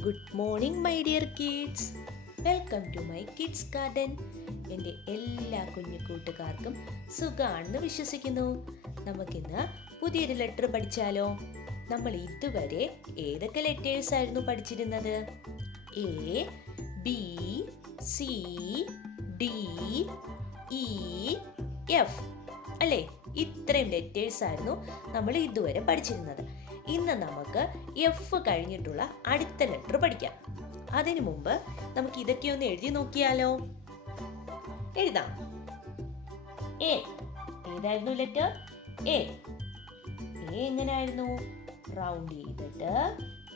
Good morning my dear kids. Welcome to my kids garden. എൻ്റെ എല്ലാ കുഞ്ഞു കൂട്ടുകാർക്കും സുഖാണെന്ന് വിശ്വസിക്കുന്നു. നമുക്കിന്ന് പുതിയൊരു ലെറ്റർ പഠിച്ചാലോ? നമ്മൾ ഇതുവരെ ഏതൊക്കെ ലെറ്റേഴ്സ് ആയിരുന്നു പഠിച്ചിരുന്നത്? A, B, C, D, E, F അല്ലേ? ഇത്രയും ലെറ്റേഴ്സ് ആയിരുന്നു നമ്മൾ ഇതുവരെ പഠിച്ചിരുന്നത്. ഇന്ന് നമുക്ക് എഫ് കഴിഞ്ഞിട്ടുള്ള അടുത്ത ലെറ്റർ പഠിക്കാം. അതിനു മുമ്പ് നമുക്ക് ഇതൊക്കെ ഒന്ന് എഴുതി നോക്കിയാലോ? എഴുതാം. എ ഏതായിരുന്നു ലെറ്റർ? എ എങ്ങനെയായിരുന്നു? റൗണ്ട് ചെയ്തിട്ട്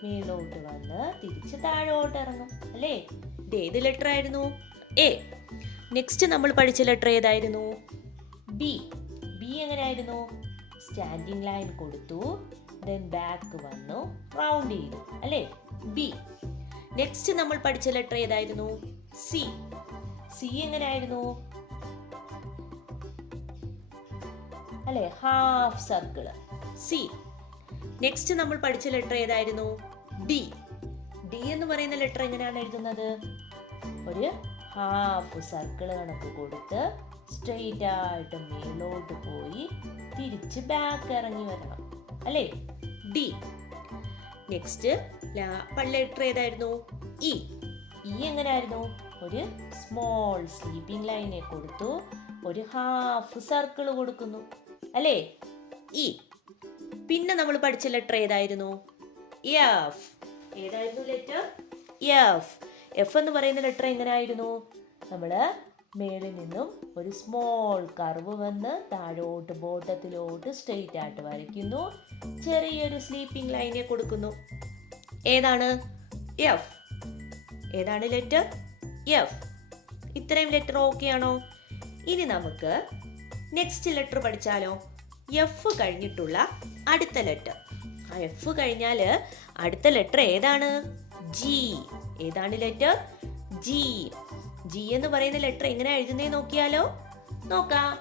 മേലോട്ട് വന്ന് തിരിച്ച് താഴോട്ട് ഇറങ്ങും അല്ലേ? ഇത് ഏത് ലെറ്റർ ആയിരുന്നു? എ. നെക്സ്റ്റ് നമ്മൾ പഠിച്ച ലെറ്റർ ഏതായിരുന്നു? ബി. ബി എങ്ങനെയായിരുന്നു? സ്റ്റാൻഡിങ് ലൈൻ കൊടുത്തു, ദെൻ ബാക്ക് വന്നു, റൗണ്ട് ചെയ്തു അല്ലേ? ബി. നെക്സ്റ്റ് നമ്മൾ പഠിച്ച ലെറ്റർ ഏതായിരുന്നു? സി. സി എങ്ങനെയായിരുന്നു? അല്ലേ? Half circle. സി. നെക്സ്റ്റ് നമ്മൾ പഠിച്ച ലെറ്റർ ഏതായിരുന്നു? ഡി. ഡി എന്ന് പറയുന്ന ലെറ്റർ എങ്ങനെയാണ് എഴുതുന്നത്? ഒരു ഹാഫ് സർക്കിൾ കണക്ക് കൊടുത്ത് സ്ട്രെയിറ്റ് ആയിട്ട് മേലോട്ട് പോയി തിരിച്ച് ബാക്ക് ഇറങ്ങി വരണം അല്ലേ? ഡി. നെക്സ്റ്റ് ലെറ്റർ ഏതായിരുന്നു? ഇ. ഇ എങ്ങനെയായിരുന്നു? ഒരു സ്മോൾ സ്ലീപ്പിംഗ് ലൈനെ കൊടുത്തു ഒരു ഹാഫ് സർക്കിൾ കൊടുക്കുന്നു അല്ലേ? ഇ. പിന്നെ നമ്മൾ പഠിച്ച ലെറ്റർ ഏതായിരുന്നു? എഫ്. ഏതായിരുന്നു ലെറ്റർ? എഫ്. എഫ് എന്ന് പറയുന്ന ലെറ്റർ എങ്ങനെയായിരുന്നു? നമ്മള് മേളിൽ നിന്നും ഒരു സ്മോൾ കർവ് വന്ന് താഴോട്ട് ബോട്ടത്തിലോട്ട് സ്ട്രെയിറ്റ് ആയിട്ട് വരയ്ക്കുന്നു, ചെറിയൊരു സ്ലീപ്പിംഗ് ലൈനെ കൊടുക്കുന്നു. ഏതാണ്? എഫ്. ഏതാണ് ലെറ്റർ? എഫ്. ഇത്രയും ലെറ്റർ ഓക്കെ ആണോ? ഇനി നമുക്ക് നെക്സ്റ്റ് ലെറ്റർ പഠിച്ചാലോ? എഫ് കഴിഞ്ഞിട്ടുള്ള അടുത്ത ലെറ്റർ. ആ എഫ് കഴിഞ്ഞാൽ അടുത്ത ലെറ്റർ ഏതാണ്? ജി. ഏതാണ് ലെറ്റർ? ജി. ജി എന്ന് പറയുന്ന ലെറ്റർ എങ്ങനെയാ എഴുതുന്നേ നോക്കിയാലോ? നോക്കാം.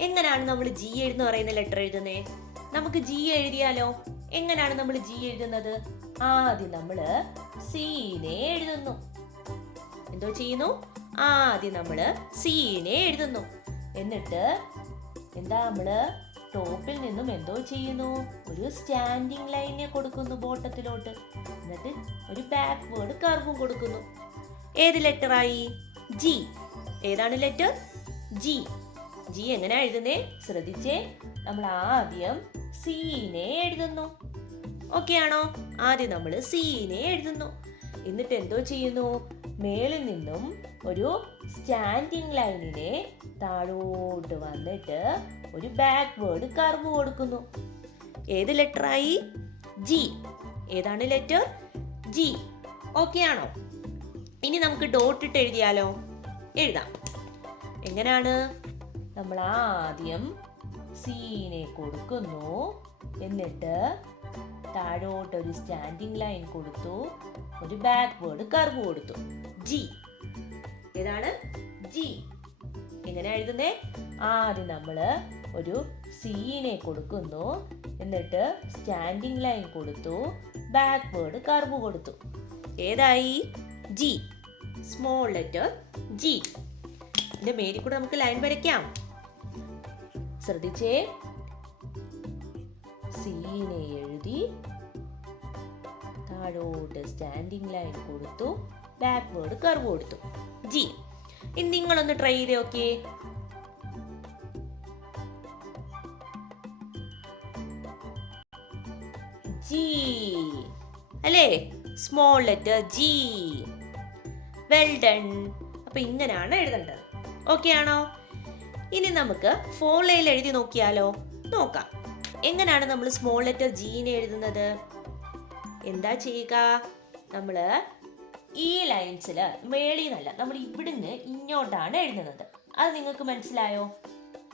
എങ്ങനെയാണ് നമ്മൾ ജി എന്ന് പറയുന്ന ലെറ്റർ എഴുതുന്നേ? നമുക്ക് ജി എഴുതിയാലോ? എങ്ങനെയാണ് നമ്മൾ ജി എഴുതുന്നത്? ആദ്യം നമ്മള് സീനെ എഴുതുന്നു. എന്തോ ചെയ്യുന്നു? ആദ്യം നമ്മള് സീനെ എഴുതുന്നു. എന്നിട്ട് എന്താ നമ്മള് ടോപ്പിൽ നിന്നും എന്തോ ചെയ്യുന്നു? ഒരു സ്റ്റാൻഡിങ് ലൈനെ കൊടുക്കുന്നു ബോട്ടത്തിലോട്ട്. എന്നിട്ട് ഒരു ബാക്ക്വേർഡ് കർവും കൊടുക്കുന്നു. ഏത് ലെറ്ററായി? ജി. ഏതാണ് ലെറ്റർ? ജി. ജി എങ്ങനെ എഴുതുന്നേ? ശ്രദ്ധിച്ചേ. നമ്മൾ ആദ്യം സീനെ എഴുതുന്നു. ഓക്കെ ആണോ? ആദ്യം നമ്മൾ സീനെ എഴുതുന്നു. എന്നിട്ട് എന്തോ ചെയ്യുന്നു? മേളിൽ നിന്നും ഒരു സ്റ്റാൻഡിങ് ലൈനിനെ താഴോട്ട് വന്നിട്ട് ഒരു ബാക്ക്വേർഡ് കർവ് കൊടുക്കുന്നു. ഏത് ലെറ്ററായി? ജി. ഏതാണ് ലെറ്റർ? ജി. ഓക്കെ ആണോ? ഇനി നമുക്ക് ഡോട്ട് ഇട്ട് എഴുതിയാലോ? എഴുതാം. എങ്ങനെയാണ്? നമ്മൾ ആദ്യം സീനെ കൊടുക്കുന്നു, എന്നിട്ട് താഴോട്ട് ഒരു സ്റ്റാൻഡിങ് ലൈൻ കൊടുത്തു, ഒരു ബാക്ക്വേർഡ് കർവ് കൊടുത്തു. ജി. ഏതാണ്? ജി. എങ്ങനെ എഴുതുന്നേ? ആദ്യം നമ്മള് ഒരു സീനെ കൊടുക്കുന്നു, എന്നിട്ട് സ്റ്റാൻഡിങ് ലൈൻ കൊടുത്തു, ബാക്ക്വേർഡ് കർവ് കൊടുത്തു. ഏതായി? ജി. Small letter G. ഇതിന്റെ മേലിൽ കൂടെ നമുക്ക് ലൈൻ വരയ്ക്കാം. ശ്രദ്ധിച്ചേ. സീനെ എഴുതി താഴോട്ട് സ്റ്റാൻഡിങ് ലൈൻ കൊടുത്തു, ബാക്ക്വേർഡ് കർവ് കൊടുത്തു. ജി. ഇനി നിങ്ങളൊന്ന് ട്രൈ ചെയ്ത് നോക്കിയേ. ജി അല്ലേ? Small letter G. Well done. അപ്പൊ ഇങ്ങനെയാണ് എഴുതേണ്ടത്. ഓക്കെ ആണോ? ഇനി നമുക്ക് ഫോർലൈനിൽ എഴുതി നോക്കിയാലോ? നോക്കാം. എങ്ങനെയാണ് നമ്മൾ സ്മോൾ ലെറ്റർ ജീനെ എഴുതുന്നത്? എന്താ ചെയ്യുക? നമ്മള് ഈ ലൈൻസില് മേളിൽ നിന്നല്ല, നമ്മൾ ഇവിടുന്ന് ഇങ്ങോട്ടാണ് എഴുതുന്നത്. അത് നിങ്ങൾക്ക് മനസ്സിലായോ?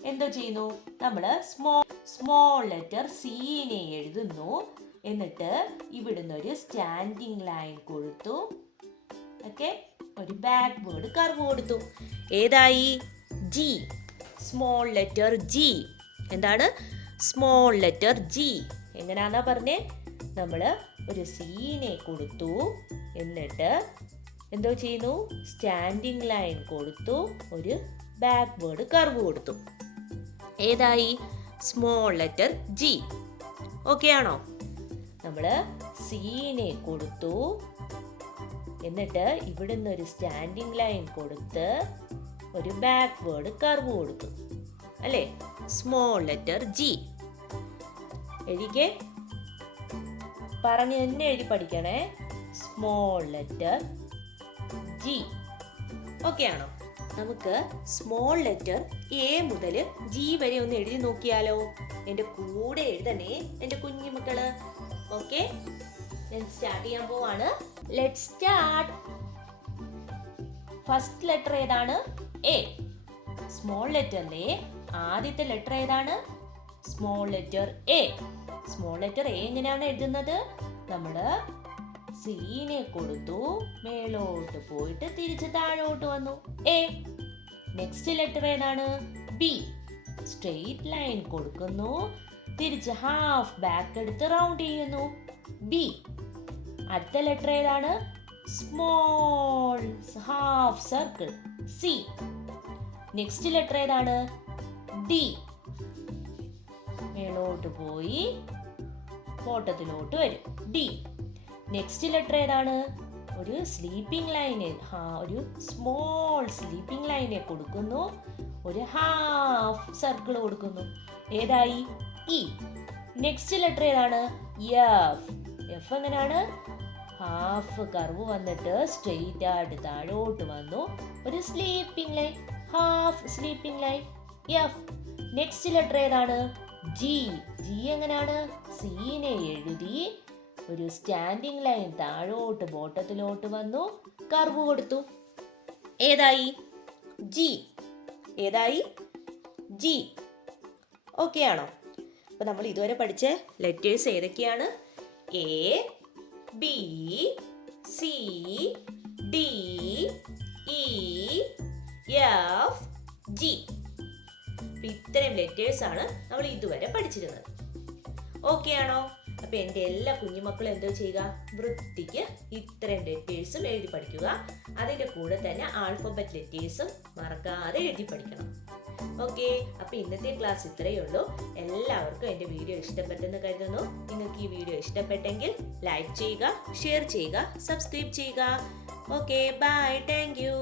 എന്തോ ചെയ്യുന്നു? നമ്മള് സ്മോൾ ലെറ്റർ സീനെ എഴുതുന്നു, എന്നിട്ട് ഇവിടുന്ന് ഒരു സ്റ്റാൻഡിങ് ലൈൻ കൊടുത്തു, ഓക്കെ, ഒരു ബാക്ക്വേർഡ് കർവ് കൊടുത്തു. ഏതായി? ജി. Small letter G. എന്താണ്? Small letter G. എങ്ങനെയാന്നാ പറഞ്ഞേ? നമ്മൾ ഒരു സീനെ കൊടുത്തു, എന്നിട്ട് എന്തോ ചെയ്യുന്നു, സ്റ്റാൻഡിങ് ലൈൻ കൊടുത്തു, ഒരു ബാക്ക്വേർഡ് കർവ് കൊടുത്തു. ഏതായി? Small letter G. ഓക്കെ ആണോ? നമ്മൾ സീനെ കൊടുത്തു, എന്നിട്ട് ഇവിടുന്ന് ഒരു സ്റ്റാൻഡിങ് ലൈൻ കൊടുത്ത് ഒരു ബാക്ക്വേർഡ് കർവ് കൊടുത്തു, അല്ലേ? Small letter G. എഴുതിക്കേ, പറഞ്ഞ് തന്നെ എഴുതി പഠിക്കണേ. Small letter G. ഓക്കെ ആണോ? നമുക്ക് സ്മോൾ ലെറ്റർ എ മുതൽ ജി വരെ ഒന്ന് എഴുതി നോക്കിയാലോ? എൻ്റെ കൂടെ എഴുതണേ എൻ്റെ കുഞ്ഞുമക്കള്. ഓക്കെ, ഞാൻ സ്റ്റാർട്ട് ചെയ്യാൻ പോവാണ്. Let start. ഫസ്റ്റ് ലെറ്റർ ഏതാണ്? എ. സ്മോൾ ലെറ്ററിലെ ആദ്യത്തെ ലെറ്റർ ഏതാണ്? Small letter A. Small letter A എങ്ങനെയാണ് എഴുതുന്നത്? നമ്മള് സീനെ കൊടുത്തു, മേലോട്ട് പോയിട്ട് തിരിച്ച് താഴോട്ട് വന്നു, എ. നെക്സ്റ്റ് ലെറ്റർ ഏതാണ്? ബി. സ്ട്രെയിറ്റ് ലൈൻ കൊടുക്കുന്നു, തിരിച്ച് ഹാഫ് ബാക്ക് എടുത്ത് റൗണ്ട് ചെയ്യുന്നു, ബി. അടുത്ത ലെറ്റർ ഏതാണ്? Small half circle, C. Next letter ഏതാണ്? ഡി. മേലോട്ട് പോയി ബോട്ടത്തിലോട്ട് വരും, ഡി. നെക്സ്റ്റ് ലെറ്റർ ഏതാണ്? ഒരു സ്ലീപ്പിംഗ് ലൈന്, ഒരു സ്മോൾ സ്ലീപ്പിംഗ് ലൈനെ കൊടുക്കുന്നു, ഒരു ഹാഫ് സർക്കിൾ കൊടുക്കുന്നു. ഏതായി? ഇ. നെക്സ്റ്റ് ലെറ്റർ ഏതാണ്? എഫ്. എഫ് എങ്ങനെയാണ്? ഹാഫ് കർവ് വന്നിട്ട് സ്ട്രെയിറ്റ് ആയിട്ട് താഴോട്ട് വന്നു, ഒരു sleeping line, half sleeping line, F. Next letter ഏതാണ്? ജി. ജി എങ്ങനെയാണ്? സീനെ എഴുതി ഒരു സ്റ്റാൻഡിംഗ് ലൈൻ താഴോട്ട് ബോട്ടത്തിലോട്ട് വന്നു, കർവ് കൊടുത്തു. ഏതായി? ജി. ഏതായി? ജി. ഓക്കെ ആണോ? അപ്പൊ നമ്മൾ ഇതുവരെ പഠിച്ച ലെറ്റേഴ്സ് ഏതൊക്കെയാണ്? A, B, C, D, E, F, G. ഇത്രയും ലെറ്റേഴ്സ് ആണ് നമ്മൾ ഇതുവരെ പഠിച്ചിരുന്നത്. ഓക്കെ ആണോ? അപ്പൊ എൻ്റെ എല്ലാ കുഞ്ഞുമക്കളും എന്തോ ചെയ്യുക? വൃത്തിക്ക് ഇത്രയും ലെറ്റേഴ്സും എഴുതി പഠിക്കുക. അതിൻ്റെ കൂടെ തന്നെ ആൽഫബറ്റ് ലെറ്റേഴ്സും മറക്കാതെ എഴുതി പഠിക്കണം. ഓക്കെ, അപ്പൊ ഇന്നത്തെ ക്ലാസ് ഇത്രയേ ഉള്ളൂ. എല്ലാവർക്കും എൻ്റെ വീഡിയോ ഇഷ്ടപ്പെട്ടെന്ന് കരുതുന്നു. നിങ്ങൾക്ക് ഈ വീഡിയോ ഇഷ്ടപ്പെട്ടെങ്കിൽ ലൈക്ക് ചെയ്യുക, ഷെയർ ചെയ്യുക, സബ്സ്ക്രൈബ് ചെയ്യുക. Okay, bye, thank U.